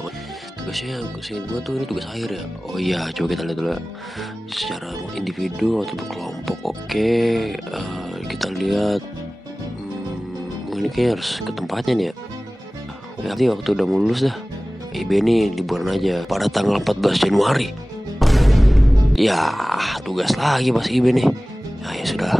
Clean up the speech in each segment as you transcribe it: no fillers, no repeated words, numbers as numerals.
Oh, tugasnya seingat gua tuh ini tugas akhir ya. Oh iya, coba kita lihat dulu ya. Secara individu atau berkelompok. Oke, kita lihat. Ini kayaknya harus ke tempatnya nih ya. Nanti waktu udah mau lulus dah. IB nih liburan aja pada tanggal 14 Januari. Ya, tugas lagi pas IB nih. Nah, ya sudah.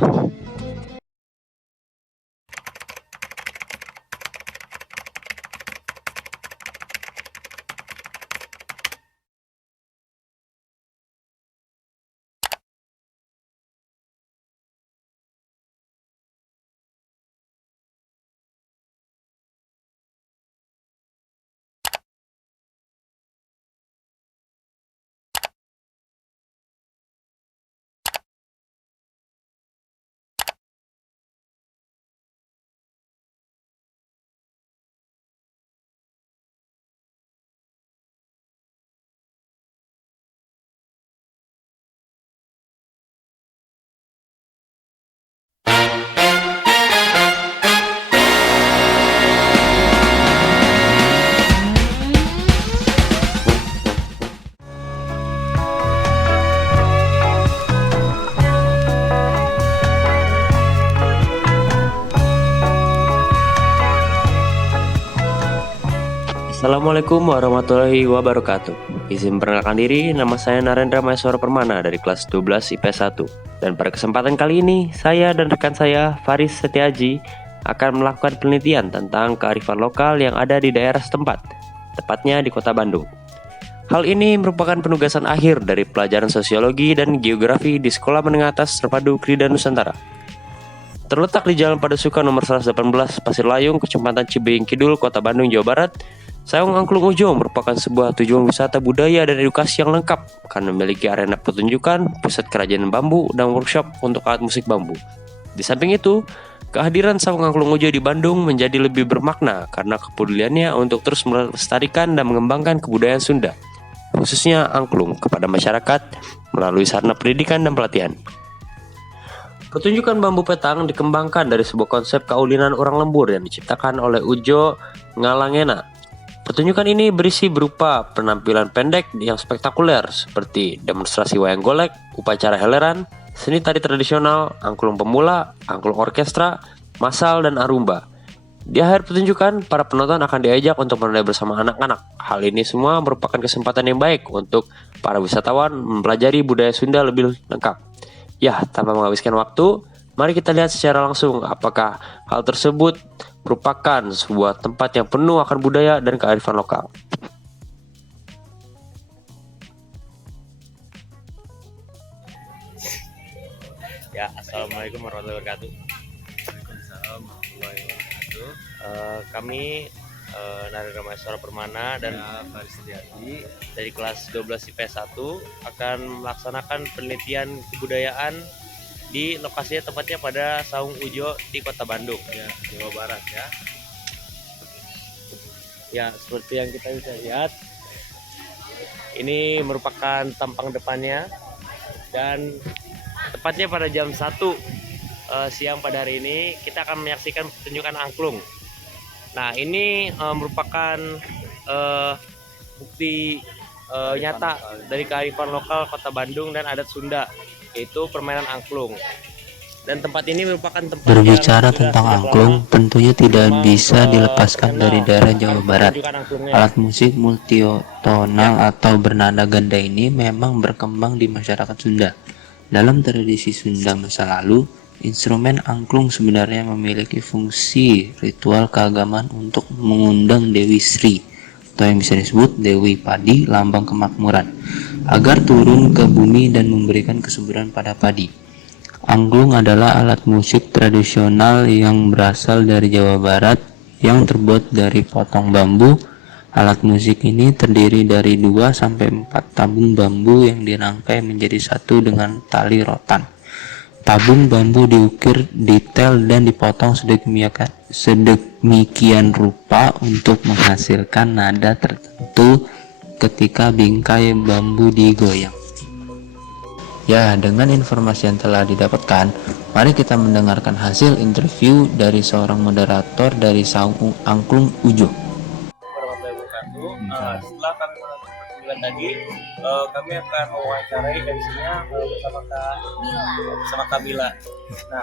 Assalamualaikum warahmatullahi wabarakatuh. Izin perkenalkan diri, nama saya Narendra Maheswara Permana dari kelas 12 IPS 1. Dan pada kesempatan kali ini, saya dan rekan saya, Faris Setiaji, akan melakukan penelitian tentang kearifan lokal yang ada di daerah setempat, tepatnya di Kota Bandung. Hal ini merupakan penugasan akhir dari pelajaran sosiologi dan geografi di Sekolah Menengah Atas Terpadu Krida Nusantara. Terletak di Jalan Padasuka nomor 118 Pasir Layung, Kecamatan Cibeuying Kidul, Kota Bandung, Jawa Barat. Saung Angklung Ujo merupakan sebuah tujuan wisata budaya dan edukasi yang lengkap karena memiliki arena pertunjukan, pusat kerajinan bambu, dan workshop untuk alat musik bambu. Di samping itu, kehadiran Saung Angklung Ujo di Bandung menjadi lebih bermakna karena kepeduliannya untuk terus melestarikan dan mengembangkan kebudayaan Sunda, khususnya angklung, kepada masyarakat melalui sarana pendidikan dan pelatihan. Pertunjukan bambu petang dikembangkan dari sebuah konsep kaulinan orang lembur yang diciptakan oleh Ujo Ngalangena. Pertunjukan ini berisi berupa penampilan pendek yang spektakuler seperti demonstrasi wayang golek, upacara heleran, seni tari tradisional, angklung pemula, angklung orkestra, masal, dan arumba. Di akhir pertunjukan, para penonton akan diajak untuk menari bersama anak-anak. Hal ini semua merupakan kesempatan yang baik untuk para wisatawan mempelajari budaya Sunda lebih lengkap. Ya, tanpa menghabiskan waktu, mari kita lihat secara langsung apakah hal tersebut merupakan sebuah tempat yang penuh akan budaya dan kearifan lokal. Ya, assalamualaikum warahmatullahi wabarakatuh. Waalaikumsalam warahmatullahi wabarakatuh. Kami Narendra Maheswara Permana dan Faris Setiaji dari kelas 12 IPS 1 akan melaksanakan penelitian kebudayaan di lokasinya tepatnya pada Saung Ujo di Kota Bandung, ya, Jawa Barat ya. Ya, seperti yang kita bisa lihat, ini merupakan tampang depannya dan tepatnya pada jam 1 siang pada hari ini kita akan menyaksikan pertunjukan angklung. Nah, ini merupakan bukti nyata dari kearifan lokal Kota Bandung dan adat Sunda, yaitu permainan angklung. Dan tempat ini merupakan tempat Berbicara tentang angklung, tentunya tidak bisa dilepaskan dari daerah Jawa Barat. Alat musik multitonal atau bernada ganda ini memang berkembang di masyarakat Sunda. Dalam tradisi Sunda masa lalu, instrumen angklung sebenarnya memiliki fungsi ritual keagamaan untuk mengundang Dewi Sri, atau yang bisa disebut Dewi Padi, lambang kemakmuran, agar turun ke bumi dan memberikan kesuburan pada padi. Angklung adalah alat musik tradisional yang berasal dari Jawa Barat yang terbuat dari potong bambu. Alat musik ini terdiri dari 2-4 tabung bambu yang dirangkai menjadi satu dengan tali rotan. Tabung bambu diukir detail dan dipotong sedemikian rupa untuk menghasilkan nada tertentu ketika bingkai bambu digoyang. Ya, dengan informasi yang telah didapatkan, mari kita mendengarkan hasil interview dari seorang moderator dari Saung Angklung Ujo. Nah, setelah kami menonton pertunjukan tadi, kami akan mewawancarai MC-nya bersama Kak Mila. Nah,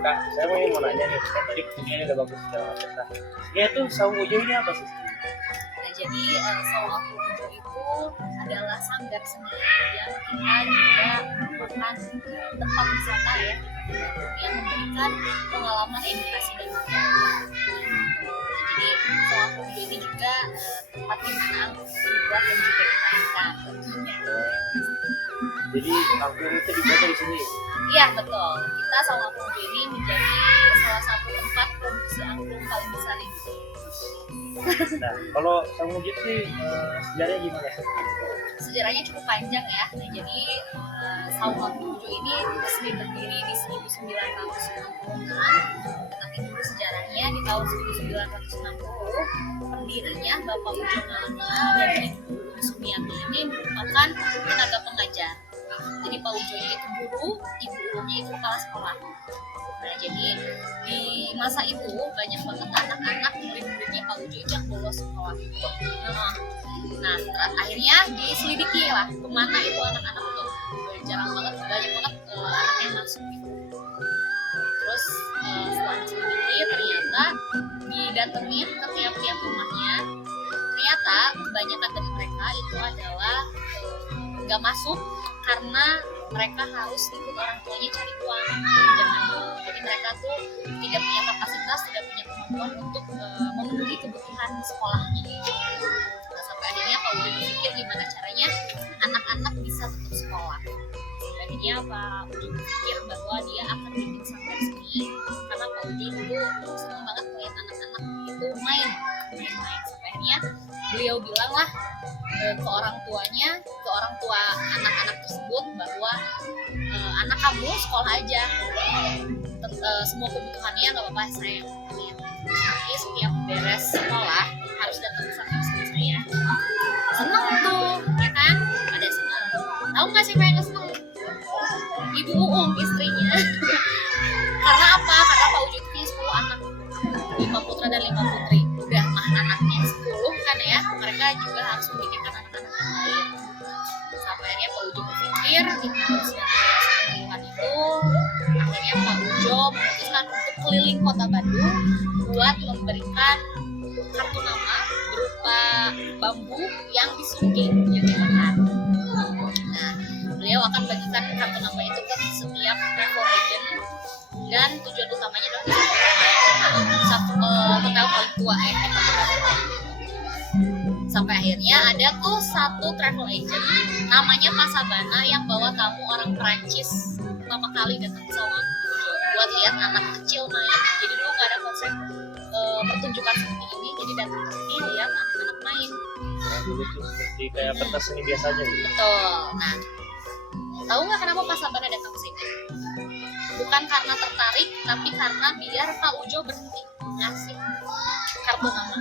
Kak, saya mau nanya nih, kan tadi pertunjukannya udah bagus segala macam. Nah, ya itu Saung Ujo ini apa sih? Nah, jadi Saung Ujo itu adalah sanggar seni yang kita juga merupakan tempat wisata ya, yang memberikan pengalaman edukasi dan budaya. Jadi Saung Ujo ini juga tempat di mana dibuat dan juga dimainkan tentunya. Jadi angklung itu dibuat dari sini. Iya betul, kita Saung Ujo ini menjadi salah satu tempat produksi angklung paling besar di dunia. Nah, kalau Saung Ujo sih sejarahnya gimana sih? Sejarahnya cukup panjang ya. Nah, jadi Saung Ujo ini resmi berdiri di 1960-an. Tapi dulu sejarahnya di tahun 1960 pendirinya Bapak Ujo Ngalanga dan Ibu Sumiati ini merupakan tenaga pengajar. Jadi Pak Ujo itu guru, Ibu Unya itu kepala sekolah. Nah, jadi di masa itu banyak banget anak-anak murid-muridnya Pak Ujo itu yang bolos sekolah. Nah, akhirnya diselidiki lah kemana itu anak-anak itu. Jarang banget, banyak banget anak yang masuk gitu. Terus setelah diselidiki ternyata didatengin ke tiap-tiap rumahnya. Ternyata kebanyakan dari mereka itu adalah nggak masuk karena mereka harus ikut orang tuanya cari uang zaman dulu. Jadi mereka tuh tidak punya kapasitas, tidak punya kemampuan untuk memenuhi kebutuhan sekolahnya. Nah, sampai akhirnya Pak Ujo berpikir gimana caranya anak-anak bisa tetap sekolah. Sampai akhirnya Pak Ujo berpikir bahwa dia akan bikin sanggar seni karena Pak Ujo dulu senang banget melihat anak-anak itu main. Sampai akhirnya beliau bilang lah ke orang tuanya, ke orang tua anak-anak tersebut bahwa anak kamu sekolah aja, semua kebutuhannya nggak apa-apa saya yang tapi setiap beres sekolah harus datang ke sanggar seni saya. Seneng tuh ya kan, pada seneng. Tahu nggak sih yang nggak seneng? Ibu Uung istrinya. Karena apa? Karena Pak Ujo punya 10 anak, 5 putra dan 5 putri. Udah mah anaknya 10 kan ya, mereka juga harus memikirkan anak-anak yang lain. Sampai akhirnya Pak Ujo berpikir di tahun 1990-an itu, akhirnya Pak Ujo memutuskan untuk keliling kota Bandung buat memberikan kartu nama berupa bambu yang disungging yang dimakan. Nah, beliau akan bagikan kartu nama itu ke setiap travel agent dan tujuan utamanya adalah satu hotel paling tua di Kota Bandung. Sampai akhirnya ada tuh satu travel agent namanya Pak Sabana yang bawa tamu orang Perancis pertama kali datang ke Saung Ujo buat lihat anak kecil main. Jadi dulu nggak ada konsep pertunjukan seperti ini, jadi datang ke sini lihat anak-anak main. Nah, dulu tuh seperti kayak pentas seni biasa aja gitu. Betul. Nah, tahu nggak kenapa Pak Sabana datang ke sini? Bukan karena tertarik, tapi karena biar Pak Ujo berhenti ngasih kartu nama.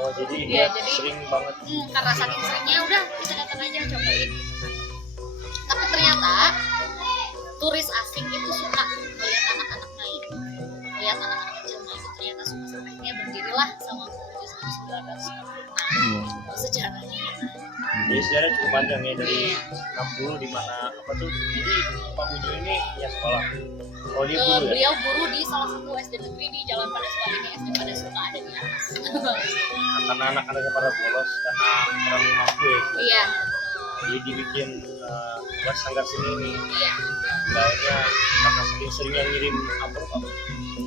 Oh, jadi Iya, dia jadi sering banget. Karena saking seringnya udah kita datang aja cobain. Tapi ternyata turis asing itu suka melihat anak-anak main, melihat anak-anak kecil main itu ternyata suka. Sampai akhirnya berdirilah Saung Ujo 1996. Sejarahnya. Jadi sejarah cukup panjang ya dari 60 di mana apa tuh. Jadi Pak Ujo ini punya sekolah. Oh, dia guru ya? Beliau guru di salah satu SD negeri di Jalan Padasuka, ini SD Padasuka ada di atas. Karena anak-anaknya pada bolos karena kurang mampu ya. Iya. Jadi dibikin buat sanggar seni ini. Iya. Akhirnya karena sering-seringnya ngirim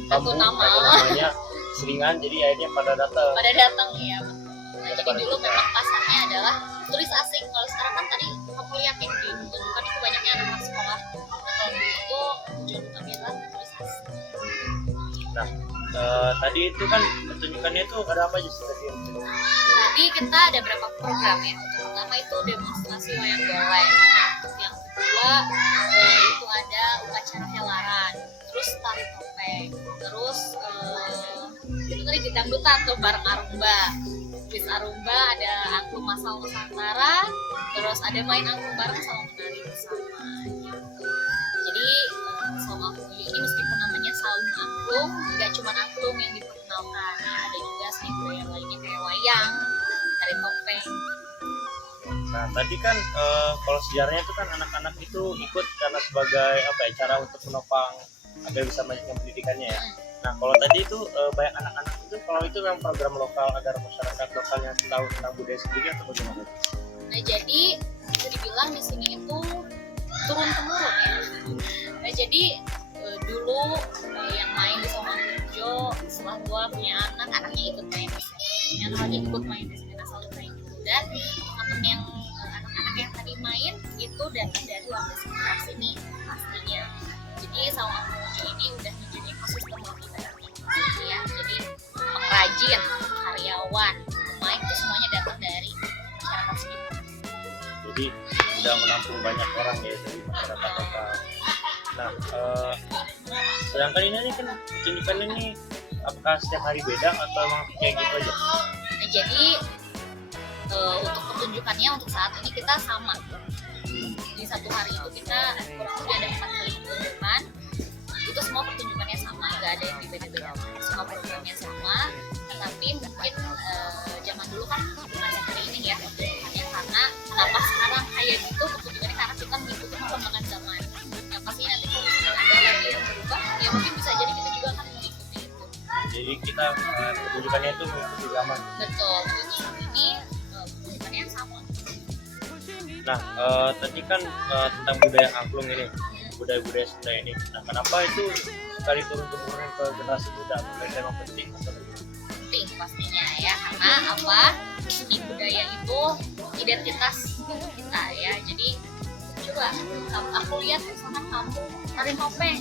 Kartu nama. namanya seringan, jadi akhirnya pada datang. Pada datang ya. Nah, jadi dulu memang pasarnya adalah turis asing. Kalau sekarang kan tadi kamu lihat yang di tunjukkan itu banyaknya anak-anak sekolah. Nah, kalau dulu itu tujuan utamanya adalah turis asing. Nah, tadi itu kan pertunjukannya itu ada apa aja sih tadi? Tadi kita ada berapa program ya. Untuk pertama itu demonstrasi wayang golek. Yang kedua itu ada upacara helaran. Terus tari topeng. Terus itu tadi di dangdutan tuh bareng Arumba. Bis Arumba ada angklung masal Nusantara. Terus ada main angklung bareng sama menari bersama. Gitu. Jadi Saung Ujo ini meskipun namanya Saung Angklung, nggak cuma angklung yang diperkenalkan, ya, ada juga seni budaya lainnya kayak wayang, tari topeng. Nah tadi kan kalau sejarahnya itu kan anak-anak itu ikut karena sebagai apa ya, cara untuk menopang agar bisa melanjutkan pendidikannya ya. Nah kalau tadi itu banyak anak-anak itu kalau itu memang program lokal agar masyarakat lokalnya tahu tentang budaya sendiri atau bagaimana? Nah jadi bisa dibilang di sini itu turun temurun ya. Nah jadi dulu yang main di Sawanganjo, setelah gua punya anak, anaknya ikut main di sini, punya anak lagi ikut main di sini, nah selalu main gitu. Dan teman yang anak-anak yang tadi main itu datang dari warga sekitar sini pastinya. Jadi Sawanganjo ini udah menjadi ekosistem lagi ya. Jadi pengrajin, karyawan, pemain itu semuanya datang dari masyarakat sekitar. Jadi udah menampung banyak orang ya dari masyarakat lokal. Nah, sedangkan ini kan pertunjukan ini apakah setiap hari beda atau emang kayak gitu aja? Nah jadi untuk pertunjukannya untuk saat ini kita sama. Di satu hari itu kita kurang lebih ada 4 kali pertunjukan. Itu semua pertunjukannya sama, nggak ada yang beda-beda. Semua pertunjukannya sama, tetapi mungkin zaman dulu kan bukan seperti ini ya pertunjukannya, karena kenapa sekarang kayak gitu pertunjukannya, karena kita mengikuti perkembangan zaman. Yang pasti nanti kalau misalnya ada lagi yang berubah, ya mungkin bisa jadi kita juga akan mengikuti itu. Jadi kita pertunjukannya itu mengikuti zaman. Betul, untuk saat ini pertunjukannya yang sama. Nah, tadi kan tentang budaya angklung ini, budaya-budaya Sunda ini. Nah, kenapa itu sekali turun-temurun ke generasi muda? Mereka memang penting atau bagaimana? Penting pastinya ya, karena apa, seni budaya itu identitas kita ya. Jadi coba aku lihat misalkan kamu tari topeng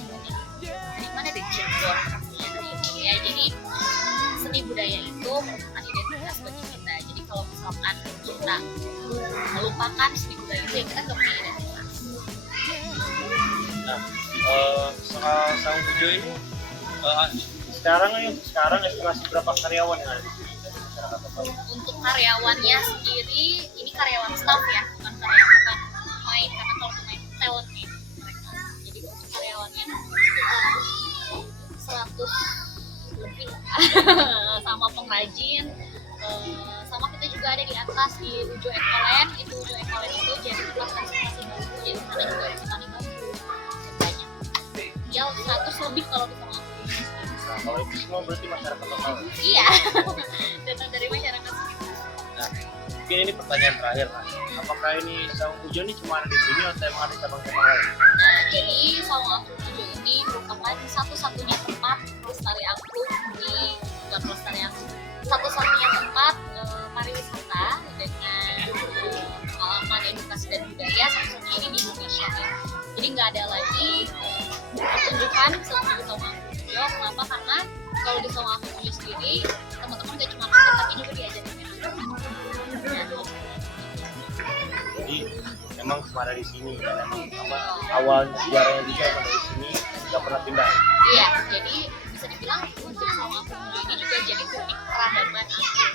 dari mana, dari Cirebon pastinya dari ini ya. Jadi seni budaya itu merupakan identitas bagi kita. Jadi kalau misalkan kita melupakan seni budaya itu, ya kita nggak punya identitas. Nah, soal Sawanganjo ini sekarang estimasi berapa karyawan yang ada di sini dari masyarakat lokal? Untuk karyawannya sendiri, ini karyawan staff ya, bukan karyawan pemain, karena kalau pemain talent nih mereka. Jadi untuk karyawannya sekitar 100 lebih sama pengrajin, sama kita juga ada di atas di Ujo Ekolen. Itu Ujo Ekolen itu jadi tempat konservasi bambu, jadi sana juga ada petani bambu banyak ya, 100 lebih kalau di sana. Nah, kalau itu semua berarti masyarakat lokal. Iya datang dari masyarakat sekitar. Nah, mungkin ini pertanyaan terakhir lah. Apakah ini Sawanganjo ini cuma ada di sini atau emang ada cabang-cabang lain? Nah, jadi Sawanganjo ini merupakan satu-satunya tempat pelestari angklung di bukan pelestari angklung, satu-satunya tempat pariwisata dengan pengalaman edukasi dan budaya satu-satunya ini di Indonesia ya. Jadi nggak ada lagi pertunjukan selain di Sawanganjo. Kenapa? Karena kalau di Sawanganjo sendiri teman-teman gak cuma nonton tapi juga diajarin ya. Jadi memang cuma ada di sini dan emang awal sejarahnya juga emang dari sini, nggak pernah pindah. Iya, jadi bisa dibilang untuk Sawanganjo ini juga jadi titik peradaban angklung.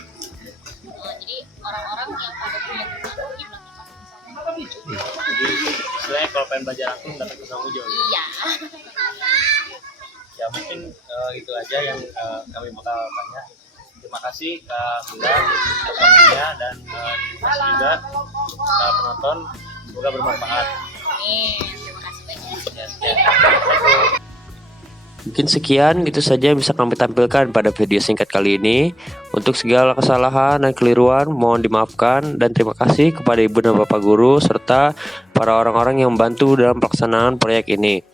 Jadi orang-orang yang pada punya angklung ini melakukan Sawanganjo. Jadi istilahnya kalau pengen belajar angklung datang ke Sawanganjo. Iya. Ya mungkin itu aja yang kami bakal tanya. Terima kasih Kak Bunda atas waktunya dan terima kasih juga penonton, semoga bermanfaat. Amin. Terima kasih banyak. Ya, sekian. Mungkin sekian gitu saja yang bisa kami tampilkan pada video singkat kali ini. Untuk segala kesalahan dan keliruan mohon dimaafkan, dan terima kasih kepada ibu dan bapak guru serta para orang-orang yang membantu dalam pelaksanaan proyek ini.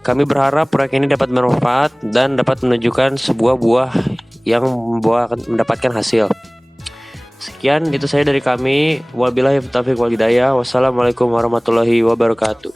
Kami berharap proyek ini dapat bermanfaat dan dapat menunjukkan sebuah buah yang mendapatkan hasil. Sekian itu saya dari kami. Wabillahi taufiq wal hidayah. Wassalamualaikum warahmatullahi wabarakatuh.